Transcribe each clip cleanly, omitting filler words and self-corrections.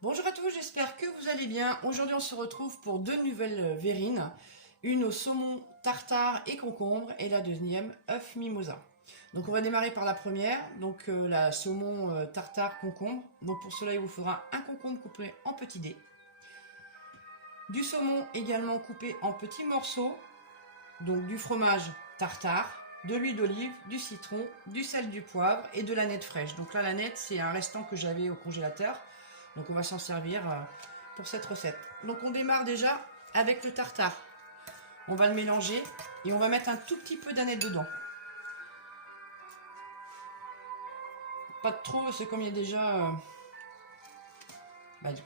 Bonjour à tous, j'espère que vous allez bien. Aujourd'hui on se retrouve pour deux nouvelles verrines. Une au saumon tartare et concombre et la deuxième œuf mimosa. Donc on va démarrer par la première, donc la saumon tartare concombre. Donc pour cela il vous faudra un concombre coupé en petits dés. Du saumon également coupé en petits morceaux. Donc du fromage tartare, de l'huile d'olive, du citron, du sel, du poivre et de la nette fraîche. Donc là la nette c'est un restant que j'avais au congélateur. Donc on va s'en servir pour cette recette. Donc on démarre déjà avec le tartare. On va le mélanger et on va mettre un tout petit peu d'aneth dedans. Pas de trop, c'est comme il y a déjà...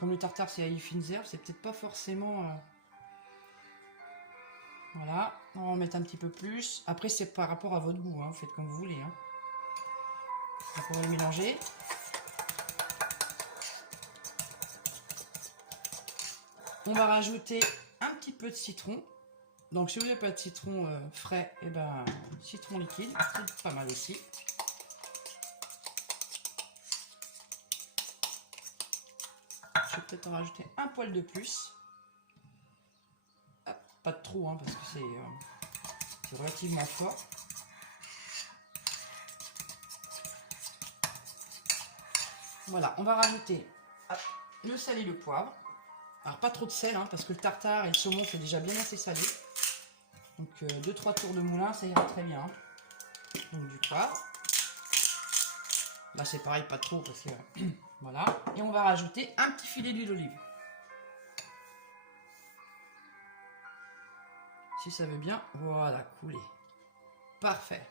comme le tartare c'est à fines herbes, c'est peut-être pas forcément... Voilà, on va en mettre un petit peu plus. Après c'est par rapport à votre goût, hein. Vous faites comme vous voulez. Hein. Donc on va le mélanger. On va rajouter un petit peu de citron. Donc si vous n'avez pas de citron frais, et ben citron liquide, c'est pas mal aussi. Je vais peut-être en rajouter un poil de plus. Hop, pas de trop, hein, parce que c'est relativement fort. Voilà, on va rajouter le sel et le poivre. Alors pas trop de sel, hein, parce que le tartare et le saumon c'est déjà bien assez salé. Donc 2-3 tours de moulin, ça ira très bien. Hein. Donc du poivre. Là c'est pareil, pas trop, parce que voilà. Et on va rajouter un petit filet d'huile d'olive. Si ça veut bien, voilà, couler. Parfait.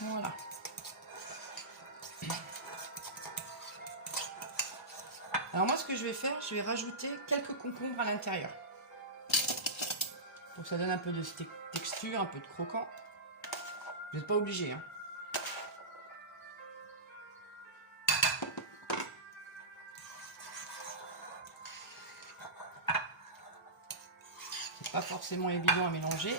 Voilà. Alors moi ce que je vais faire, je vais rajouter quelques concombres à l'intérieur. Pour que ça donne un peu de texture, un peu de croquant. Vous n'êtes pas obligé. Hein. C'est pas forcément évident à mélanger.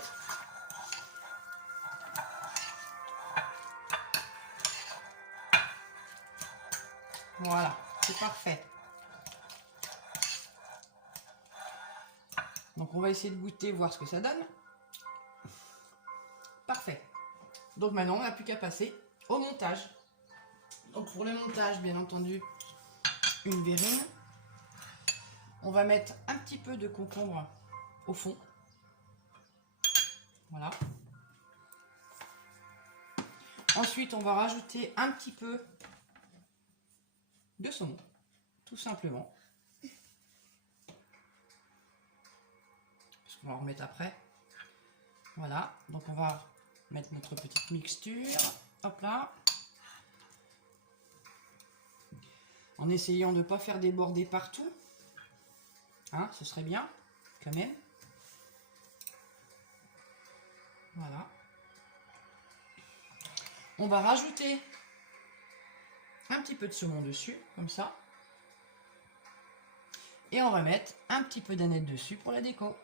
Voilà, c'est parfait. Donc on va essayer de goûter, voir ce que ça donne. Parfait. Donc maintenant on n'a plus qu'à passer au montage. Donc pour le montage, bien entendu, une verrine. On va mettre un petit peu de concombre au fond. Voilà. Ensuite on va rajouter un petit peu de saumon, tout simplement. On va en remettre après. Voilà, donc on va mettre notre petite mixture. Hop là. En essayant de ne pas faire déborder partout. Hein, ce serait bien, quand même. Voilà. On va rajouter un petit peu de saumon dessus, comme ça. Et on va mettre un petit peu d'aneth dessus pour la déco.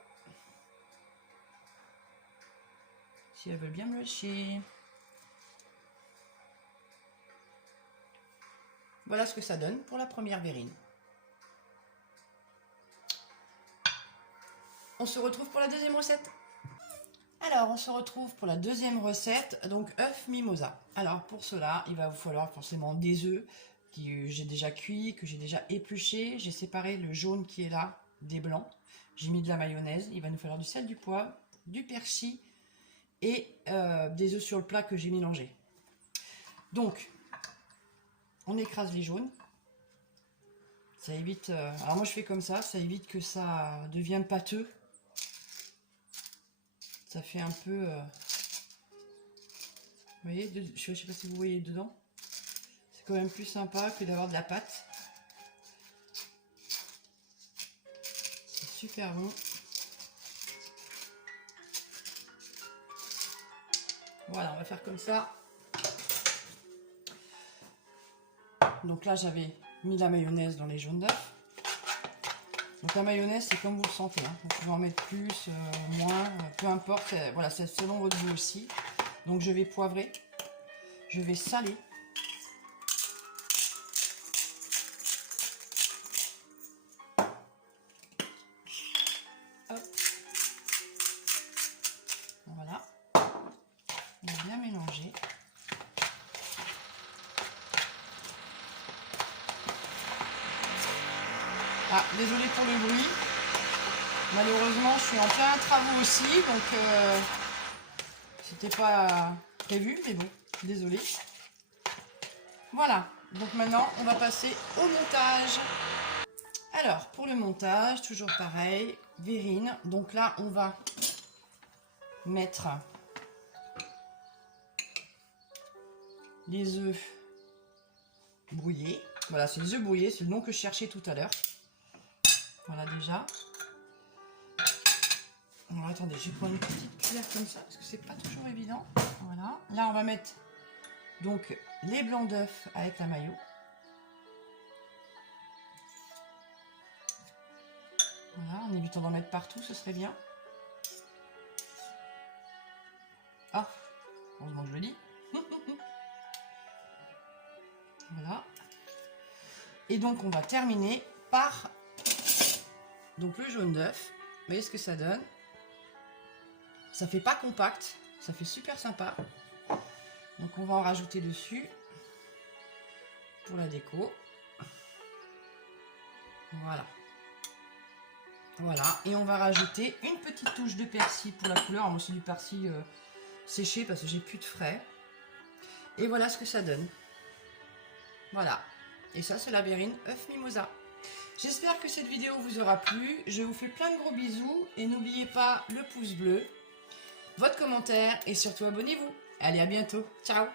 Si elle veut bien me lâcher. Voilà ce que ça donne pour la première verrine. On se retrouve pour la deuxième recette. Alors, on se retrouve pour la deuxième recette, donc œuf mimosa. Alors, pour cela, il va vous falloir forcément des œufs que j'ai déjà cuits, que j'ai déjà épluchés. J'ai séparé le jaune qui est là des blancs. J'ai mis de la mayonnaise. Il va nous falloir du sel, du poivre, du persil et des œufs sur le plat que j'ai mélangés. Donc, on écrase les jaunes. Ça évite... alors moi, je fais comme ça évite que ça devienne pâteux. Ça fait un peu... vous voyez, je ne sais pas si vous voyez dedans. C'est quand même plus sympa que d'avoir de la pâte. C'est super bon. Voilà, on va faire comme ça. Donc là, j'avais mis la mayonnaise dans les jaunes d'œufs. Donc la mayonnaise, c'est comme vous le sentez. Hein. Vous pouvez en mettre plus, moins, peu importe, voilà, c'est selon votre goût aussi. Donc je vais poivrer, je vais saler. Hop. Voilà, on va bien mélanger. Ah, désolé pour le bruit. Malheureusement, je suis en plein travaux aussi, donc c'était pas prévu, mais bon, désolé. Voilà, donc maintenant, on va passer au montage. Alors, pour le montage, toujours pareil, verrine. Donc là, on va mettre les œufs brouillés. Voilà, c'est les œufs brouillés, c'est le nom que je cherchais tout à l'heure. Voilà déjà. Alors attendez, je vais prendre une petite cuillère comme ça, parce que c'est pas toujours évident. Voilà, là on va mettre donc les blancs d'œufs avec la mayo. Voilà, en évitant d'en mettre partout, ce serait bien. Ah, heureusement que je le dis. Voilà. Et donc on va terminer par donc le jaune d'œuf. Vous voyez ce que ça donne? Ça fait pas compact, ça fait super sympa. Donc on va en rajouter dessus pour la déco. Voilà. Voilà, et on va rajouter une petite touche de persil pour la couleur. Alors moi c'est du persil séché parce que j'ai plus de frais. Et voilà ce que ça donne. Voilà. Et ça c'est la verrine œuf mimosa. J'espère que cette vidéo vous aura plu. Je vous fais plein de gros bisous. Et n'oubliez pas le pouce bleu, votre commentaire et surtout abonnez-vous. Allez, à bientôt. Ciao.